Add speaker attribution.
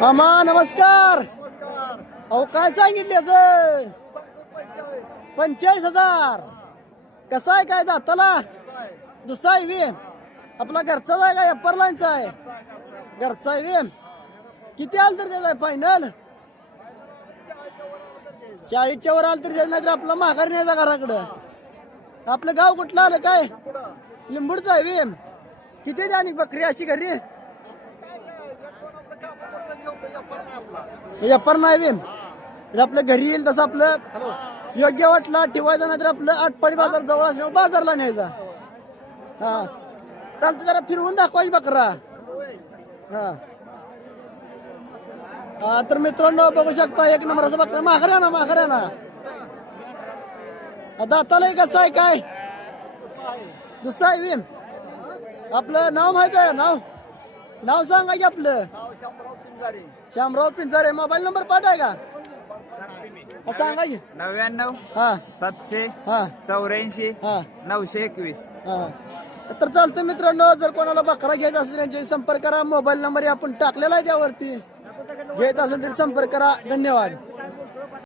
Speaker 1: मामा नमस्कार.
Speaker 2: नमस्कार.
Speaker 1: अहो काय सांगितले
Speaker 2: पंचेचाळीस
Speaker 1: हजार. कसा आहे काय दाताला? दुसरा आहे वे आपला घरचाच आहे का? एप्पर लाईनचा आहे? घरचा आहे वे किती आलं तर त्याचा फायनल चाळीसच्या वर आलं तर त्याचं नाही तर आपला माघार न्यायचा घराकडं. आपलं गाव कुठलं आलं काय? लिंबूडचं आहे वे किती द्या आणि बकरी अशी घरी
Speaker 2: काय काय एक दोन आपलं व्यापार नाही
Speaker 1: म्हणजे आपलं घरी येईल तसं आपलं योग्य वाटला ठेवायचं नाही तर आपलं आटपाडी बाजार जवळ असल्यामुळे बाजारला न्यायचा. हा. चालतं जरा फिरवून दाखवायची बकरा. हा. हा, तर मित्रांनो बघू शकता एक नंबरचा बकरा. माघार आहे ना माघार आहे ना दातालाही कसं आहे काय? दुसरा आहे. विम आपलं नाव माहीत आहे नाव? नाव सांगा की आपलं?
Speaker 2: नाव पिंजारे.
Speaker 1: श्यामराव पिंजारे. मोबाईल नंबर पाठ आहे का? हा, सांगा की.
Speaker 3: नव्याण्णव
Speaker 1: हा.
Speaker 3: सातशे
Speaker 1: हा.
Speaker 3: चौऱ्याऐंशी
Speaker 1: हा.
Speaker 3: नऊशे एकवीस.
Speaker 1: हा. तर चालतं मित्रांनो जर कोणाला बकरा घ्यायचा असेल त्यांच्याशी संपर्क करा. मोबाईल नंबर आपण टाकलेला आहे त्यावरती. घ्यायचा असेल तर संपर्क करा. धन्यवाद.